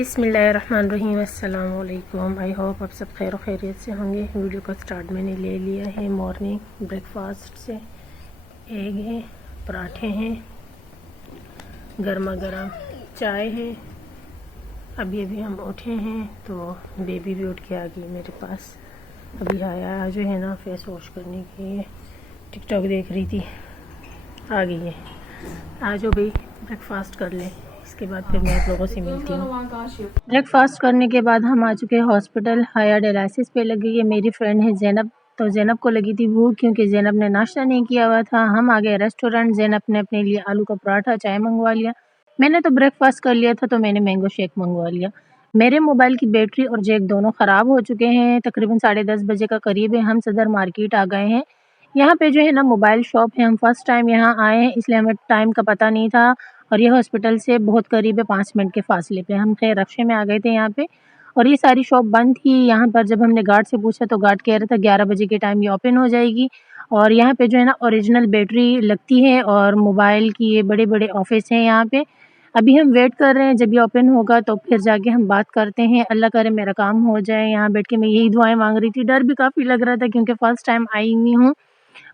बिस्मिल्लाहिर्रहमानिर्रहीम। अस्सलाम वालेकुम। आई होप आप सब खैर खैरियत से होंगे। वीडियो का स्टार्ट मैंने ले लिया है मॉर्निंग ब्रेकफास्ट से। एग है, पराठे हैं, गर्मा गर्म चाय है। अभी अभी हम उठे हैं तो बेबी भी उठ के आ गई मेरे पास। अभी आया जो है ना फेस वॉश करने के लिए, टिकटॉक देख रही थी, आ गई है। आज जो भाई ब्रेकफास्ट कर लें, इसके बाद फिर मैं आप लोगों से मिलती हूँ। ब्रेकफास्ट करने के बाद हम आ चुके हैं हॉस्पिटल। हाया डायलिसिस पे लगी है। मेरी फ्रेंड है ज़ैनब, तो ज़ैनब को लगी थी भूख क्योंकि ज़ैनब ने नाश्ता नहीं किया हुआ था। हम आ गए रेस्टोरेंट। ज़ैनब ने अपने लिए आलू का पराठा चाय मंगवा लिया। मैंने तो ब्रेकफास्ट कर लिया था तो मैंने मैंगो शेक मंगवा लिया। मेरे मोबाइल की बैटरी और जैक दोनों ख़राब हो चुके हैं। तकरीबन 10:30 बजे का करीब है। हम सदर मार्केट आ गए हैं। यहाँ पे जो है ना मोबाइल शॉप है। हम फर्स्ट टाइम यहाँ आए हैं इसलिए हमें टाइम का पता नहीं था और ये हॉस्पिटल से बहुत करीब है, 5 मिनट के फासले पे। हम खैर रक्शे में आ गए थे यहाँ पे और ये सारी शॉप बंद थी। यहाँ पर जब हमने गार्ड से पूछा तो गार्ड कह रहा था 11 बजे के टाइम ये ओपन हो जाएगी। और यहाँ पे जो है ना ओरिजिनल बैटरी लगती है और मोबाइल की ये बड़े बड़े ऑफिस हैं यहाँ पे। अभी हम वेट कर रहे हैं, जब ये ओपन होगा तो फिर जाके हम बात करते हैं। अल्लाह करे मेरा काम हो जाए। यहाँ बैठ के मैं यही दुआएं मांग रही थी। डर भी काफ़ी लग रहा था क्योंकि फ़र्स्ट टाइम आई हुई हूँ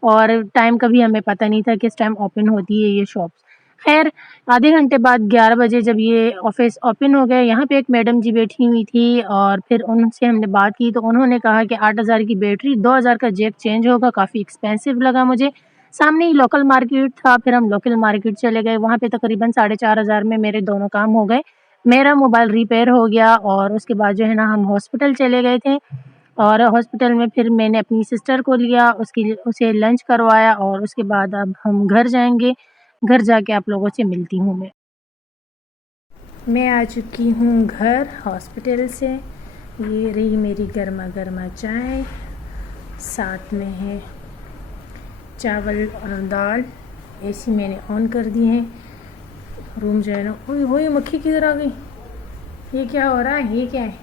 और टाइम का भी हमें पता नहीं था किस टाइम ओपन होती है ये शॉप्स। खैर आधे घंटे बाद 11 बजे जब ये ऑफिस ओपन हो गए, यहाँ पे एक मैडम जी बैठी हुई थी और फिर उनसे हमने बात की तो उन्होंने कहा कि 8,000 की बैटरी, 2,000 का जैक चेंज होगा। काफ़ी एक्सपेंसिव लगा मुझे। सामने ही लोकल मार्केट था, फिर हम लोकल मार्केट चले गए। वहाँ पे तकरीबन 4,500 में मेरे दोनों काम हो गए। मेरा मोबाइल रिपेयर हो गया और उसके बाद जो है ना हम हॉस्पिटल चले गए थे और हॉस्पिटल में फिर मैंने अपनी सिस्टर को लिया, उसे लंच करवाया और उसके बाद अब हम घर जाएंगे। घर जाके आप लोगों से मिलती हूँ मैं आ चुकी हूँ घर हॉस्पिटल से। ये रही मेरी गर्मा गर्मा चाय, साथ में है चावल और दाल। एसी मैंने ऑन कर दी है। रूम जो है ना, ओए मक्खी किधर आ गई? ये क्या हो रहा है? ये क्या है?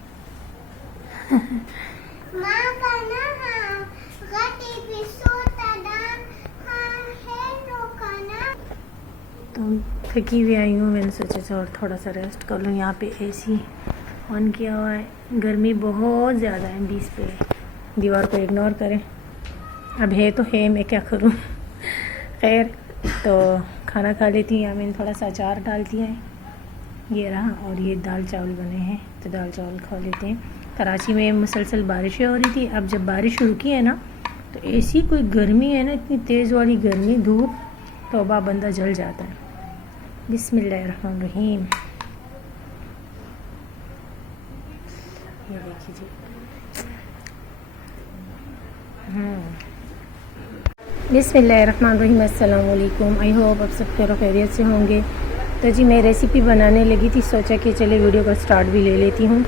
तो थकी हुई आई हूँ, मैंने सोचा और थोड़ा सा रेस्ट कर लूँ। यहाँ पे एसी ऑन किया हुआ है। गर्मी बहुत ज़्यादा है, 20 पे। दीवार को इग्नोर करें, अब है तो है, मैं क्या करूँ। खैर तो खाना खा लेती हूँ। यहाँ मैंने थोड़ा सा अचार डाल दिया है, ये रहा, और ये दाल चावल बने हैं तो दाल चावल खा लेते हैं। कराची में मुसलसल बारिशें हो रही थी। अब जब बारिश रुकी है ना तो ऐसी कोई गर्मी है ना, इतनी तेज़ वाली गर्मी, धूप, तौबा, बंदा जल जाता है। बिस्मिल्लाहिर्रहमानिर्रहीम। ये देखिए जी। बिस्मिल्लाहिर्रहमानिर्रहीम। अस्सलाम वालेकुम। आई होप आप सब खैर खैरियत से होंगे। तो जी मैं रेसिपी बनाने लगी थी, सोचा कि चले वीडियो का स्टार्ट भी ले लेती हूँ।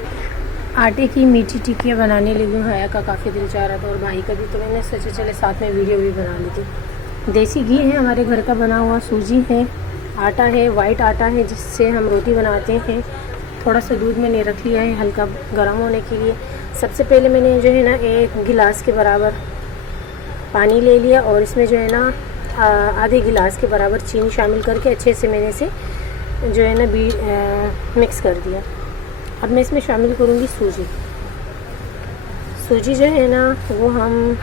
आटे की मीठी टिक्कियाँ बनाने लगी हूँ। हाया का काफ़ी दिल चाह रहा था और भाई का भी, तो मैंने सोचा चले साथ में वीडियो भी बना लेती। देसी घी है हमारे घर का बना हुआ, सूजी है, आटा है, वाइट आटा है जिससे हम रोटी बनाते हैं। थोड़ा सा दूध मैंने रख लिया है हल्का गर्म होने के लिए। सबसे पहले मैंने जो है ना 1 गिलास के बराबर पानी ले लिया और इसमें जो है ना आधे गिलास के बराबर चीनी शामिल करके अच्छे से मैंने इसे जो है ना मिक्स कर दिया। अब मैं इसमें शामिल करूँगी सूजी। सूजी जो है ना वो हम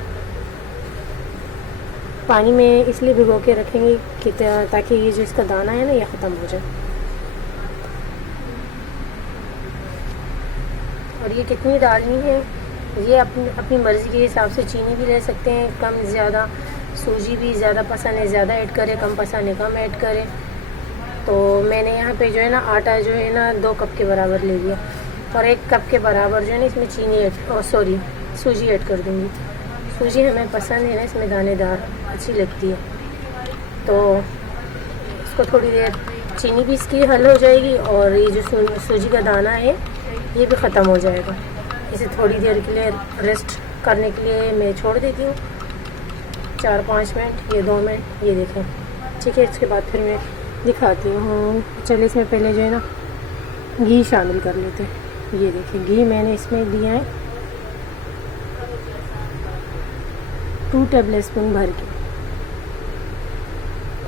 पानी में इसलिए भिगो के रखेंगे कि ताकि ये जो इसका दाना है ना ये ख़त्म हो जाए। और ये कितनी डालनी है ये अपनी मर्ज़ी के हिसाब से, चीनी भी ले सकते हैं कम ज़्यादा, सूजी भी ज़्यादा पसंद है ज़्यादा ऐड करें, कम पसंद है कम ऐड करें। तो मैंने यहाँ पे जो है ना आटा जो है ना 2 कप के बराबर ले लिया और 1 कप के बराबर जो है ना इसमें सूजी ऐड कर दूँगी। सूजी हमें पसंद है ना, इसमें दानेदार अच्छी लगती है। तो इसको थोड़ी देर, चीनी भी इसकी हल हो जाएगी और ये जो सूजी का दाना है ये भी ख़त्म हो जाएगा। इसे थोड़ी देर के लिए रेस्ट करने के लिए मैं छोड़ देती हूँ, 4-5 मिनट, ये 2 मिनट, ये देखें, ठीक है। इसके बाद फिर मैं दिखाती हूँ। चलिए इसमें पहले जो है ना घी शामिल कर लेते हैं। ये देखिए घी मैंने इसमें दिया है 2 टेबल स्पून भर के।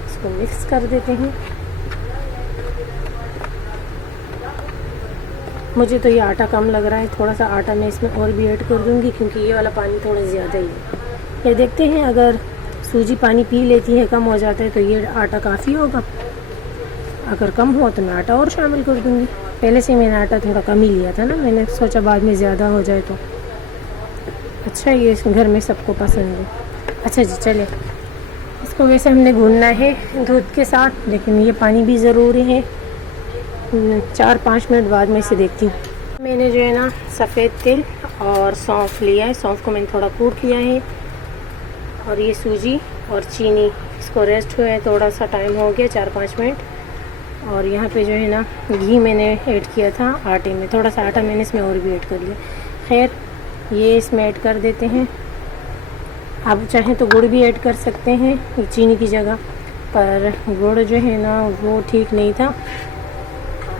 इसको मिक्स कर देते हैं। मुझे तो ये आटा कम लग रहा है, थोड़ा सा आटा मैं इसमें और भी ऐड कर दूँगी क्योंकि ये वाला पानी थोड़ा ज़्यादा ही है। ये देखते हैं, अगर सूजी पानी पी लेती है, कम हो जाता है, तो ये आटा काफ़ी होगा। अगर कम हो तो मैं आटा और शामिल कर दूँगी। पहले से मैंने आटा थोड़ा कम ही लिया था ना, मैंने सोचा बाद में ज़्यादा हो जाए तो अच्छा। ये घर में सबको पसंद है। अच्छा जी, चले इसको वैसे हमने भूनना है दूध के साथ, लेकिन ये पानी भी ज़रूरी है। 4-5 मिनट बाद मैं इसे देखती हूँ। मैंने जो है ना सफ़ेद तिल और सौंफ लिया है, सौंफ को मैंने थोड़ा कूट लिया है, और ये सूजी और चीनी, इसको रेस्ट हुए थोड़ा सा टाइम हो गया, 4-5 मिनट। और यहाँ पे जो है ना घी मैंने ऐड किया था आटे में, थोड़ा सा आटा मैंने इसमें और भी ऐड कर लिया। खैर ये इसमें ऐड कर देते हैं। आप चाहें तो गुड़ भी ऐड कर सकते हैं चीनी की जगह, पर गुड़ जो है ना वो ठीक नहीं था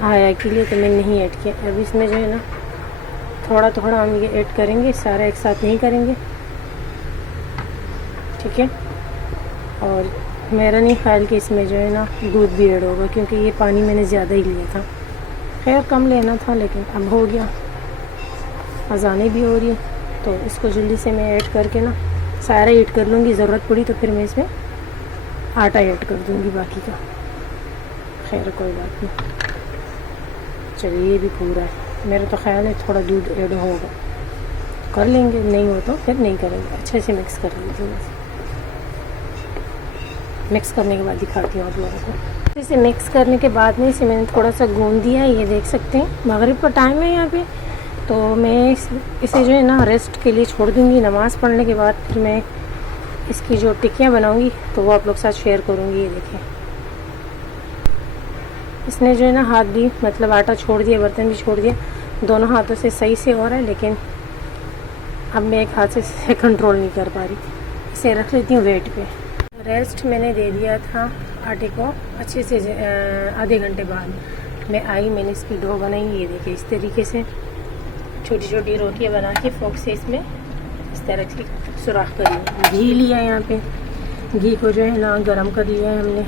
आया के लिए, तो मैंने नहीं ऐड किया। अब इसमें जो है ना थोड़ा थोड़ा हम ये ऐड करेंगे, सारा एक साथ नहीं करेंगे, ठीक है। और मेरा नहीं ख्याल कि इसमें जो है ना दूध भी ऐड होगा, क्योंकि ये पानी मैंने ज़्यादा ही लिया था। खैर कम लेना था, लेकिन अब हो गया, अज़ानें भी हो रही है, तो इसको जल्दी से मैं ऐड करके ना सारा ऐड कर लूँगी। ज़रूरत पड़ी तो फिर मैं इसमें आटा ऐड कर दूँगी बाकी का। खैर कोई बात नहीं, चलिए ये भी पूरा है। मेरा तो ख्याल है थोड़ा दूध ऐड होगा, कर लेंगे, नहीं हो तो फिर नहीं करेंगे। अच्छे से मिक्स कर लीजिए। मिक्स करने के बाद दिखाती हूँ आप लोगों को। इसे मिक्स करने के बाद में इसे मैंने थोड़ा सा गूंद दिया है, ये देख सकते हैं। मगरिब का टाइम है यहाँ पे, तो मैं इसे जो है ना रेस्ट के लिए छोड़ दूँगी। नमाज़ पढ़ने के बाद फिर मैं इसकी जो टिक्कियाँ बनाऊँगी तो वो आप लोग साथ शेयर करूँगी। ये देखें, इसने जो है ना हाथ भी, मतलब आटा छोड़ दिया, बर्तन भी छोड़ दिया, दोनों हाथों से सही से हो रहा है, लेकिन अब मैं एक हाथ से कंट्रोल नहीं कर पा रही। इसे रख लेती हूँ वेट पे। रेस्ट मैंने दे दिया था आटे को अच्छे से। आधे घंटे बाद मैं आई, मैंने इसकी डो बनाई। ये देखिए इस तरीके से छोटी छोटी रोटियां बना के फोक से इसमें इस तरह की सुराख करी। घी लिया यहाँ पे, घी को जो है ना गरम कर लिया है हमने।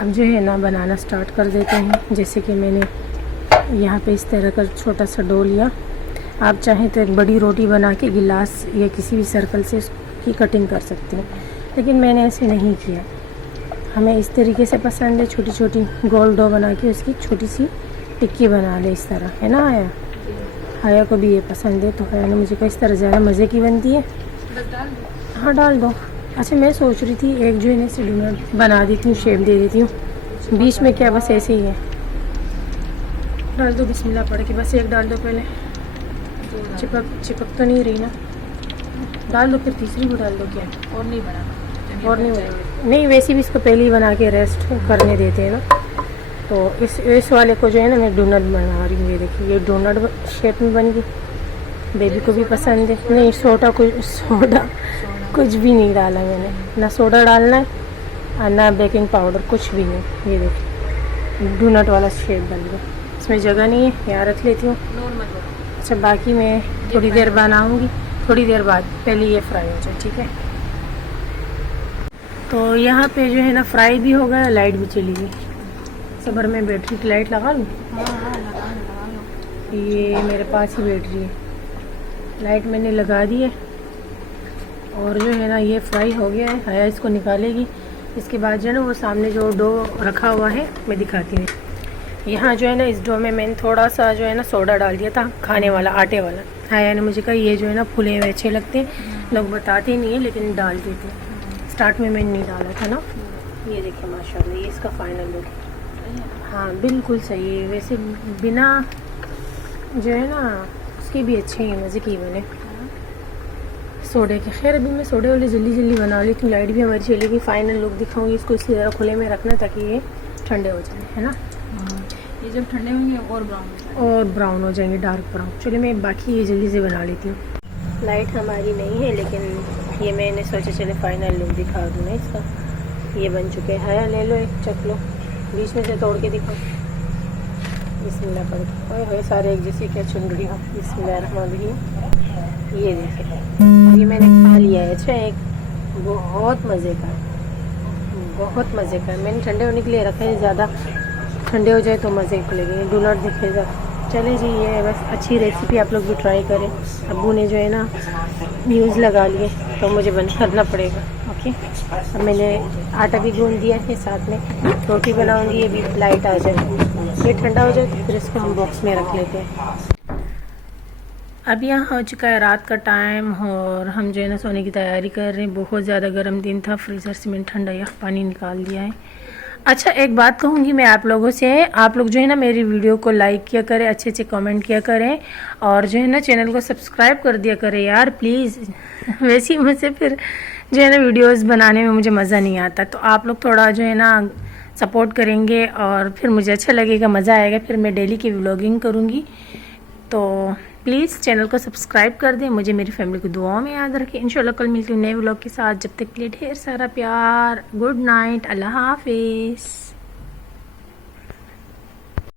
अब जो है ना बनाना स्टार्ट कर देते हैं। जैसे कि मैंने यहाँ पे इस तरह का छोटा सा डो लिया। आप चाहें तो एक बड़ी रोटी बना के गिलास या किसी भी सर्कल से उसकी कटिंग कर सकते हैं, लेकिन मैंने ऐसे नहीं किया। हमें इस तरीके से पसंद है, छोटी छोटी गोल डो बना के उसकी छोटी सी टिक्की बना ले इस तरह, है ना। आया को भी ये पसंद है, तो आया ने मुझे कहा इस तरह ज़्यादा मज़े की बनती है। हाँ डाल दो। अच्छा मैं सोच रही थी एक जो है से डोनट बना देती हूँ, शेप दे देती हूँ, बीच में क्या बस ऐसे ही है। डाल दो, बिस्मिल्लाह पढ़ के, बस एक डाल दो पहले। चिपक तो नहीं रही ना, डाल दो, फिर तीसरी भी डाल दो। क्या और नहीं बनाना? और नहीं बनाना नहीं, वैसे भी इसको पहले ही बना के रेस्ट करने देते हैं ना। तो इस वाले को जो है ना मैं डोनट बना रही हूँ। ये देखिए ये डोनट शेप में बन गई, बेबी को भी पसंद है। नहीं सोडा कुछ भी नहीं डाला मैंने, ना सोडा डालना है और ना बेकिंग पाउडर, कुछ भी नहीं। ये देखिए डोनट वाला शेप बन गया। इसमें जगह नहीं है, यहाँ रख लेती हूँ। अच्छा बाकी मैं थोड़ी देर बनाऊँगी, थोड़ी देर बाद, पहले ये फ्राई हो जाए, ठीक है। तो यहाँ पे जो है ना फ्राई भी हो गया, लाइट भी चली गई। सबर में बैटरी की लाइट लगा लूँ? ये मेरे पास ही बैटरी है, लाइट मैंने लगा दी है। और जो है ना ये फ्राई हो गया है, आया इसको निकालेगी। इसके बाद जो है ना वो सामने जो डो रखा हुआ है मैं दिखाती हूँ। यहाँ जो है ना इस डो में मैंने थोड़ा सा जो है ना सोडा डाल दिया था, खाने वाला, आटे वाला। आया ने मुझे कहा ये जो है ना फूले हुए अच्छे लगते हैं, लोग बताते नहीं है लेकिन डाल देते हैं। स्टार्ट में मैंने नहीं डाला था ना। ये देखिए माशाल्लाह ये इसका फाइनल लुक। हाँ बिल्कुल सही है, वैसे बिना जो है ना उसके भी अच्छे हैं, मज़े की बने सोडे के। खैर अभी मैं सोडे वाले जल्दी बना लेती हूँ, लाइट भी हमारी चलेगी। फाइनल लुक दिखाऊंगी इसको, इसी तरह खुले में रखना ताकि ये ठंडे हो जाए, है ना। ये जब ठंडे होंगे और ब्राउन हो जाएंगे, डार्क ब्राउन। चलिए मैं बाकी ये जल्दी से बना लेती हूँ। लाइट हमारी नहीं है, लेकिन ये मैंने सोचा चले फाइनल लुक दिखा दूँ ना इसका। ये बन चुके हैं। हाया ले लो, एक चख लो, बीच में से तोड़ के दिखाओ। बिस्मिल्लाह पढ़ के, ओए होए सारे एक जैसे क्या चुन रही हो। बिस्मिल्लाहिर्रहमानिर्रहीम। ये देखिए ये मैंने खा लिया है। अच्छा एक बहुत मज़े का, बहुत मज़े का। मैंने ठंडे होने के लिए रखा है, ज़्यादा ठंडे हो जाए तो मज़े को लगेंगे। डोनट दिखेगा चले जी, ये बस अच्छी रेसिपी आप लोग भी ट्राई करें। अब्बू ने जो है ना व्यूज़ लगा लिए तो मुझे बंद करना पड़ेगा। ओके, अब मैंने आटा भी गूंद दिया है, साथ में रोटी बनाऊंगी। ये भी लाइट आ जाए, ये ठंडा हो जाए तो फिर इसको हम बॉक्स में रख लेते हैं। अब यहाँ हो चुका है रात का टाइम और हम जो है ना सोने की तैयारी कर रहे हैं। बहुत ज़्यादा गर्म दिन था, फ्रीज़र से मैंने ठंडा या पानी निकाल दिया है। अच्छा, एक बात कहूँगी मैं आप लोगों से, आप लोग जो है ना मेरी वीडियो को लाइक किया करें, अच्छे अच्छे कमेंट किया करें और जो है ना चैनल को सब्सक्राइब कर दिया करें यार प्लीज़। वैसे ही मुझसे फिर जो है ना वीडियोस बनाने में मुझे मज़ा नहीं आता, तो आप लोग थोड़ा जो है ना सपोर्ट करेंगे और फिर मुझे अच्छा लगेगा, मज़ा आएगा, फिर मैं डेली की व्लॉगिंग करूँगी। तो प्लीज़ चैनल को सब्सक्राइब कर दें, मुझे मेरी फैमिली को दुआओं में याद रखें। इंशाल्लाह कल मिलती हूँ नए व्लॉग के साथ। जब तक के लिए ढेर सारा प्यार। गुड नाइट, अल्लाह हाफिज़।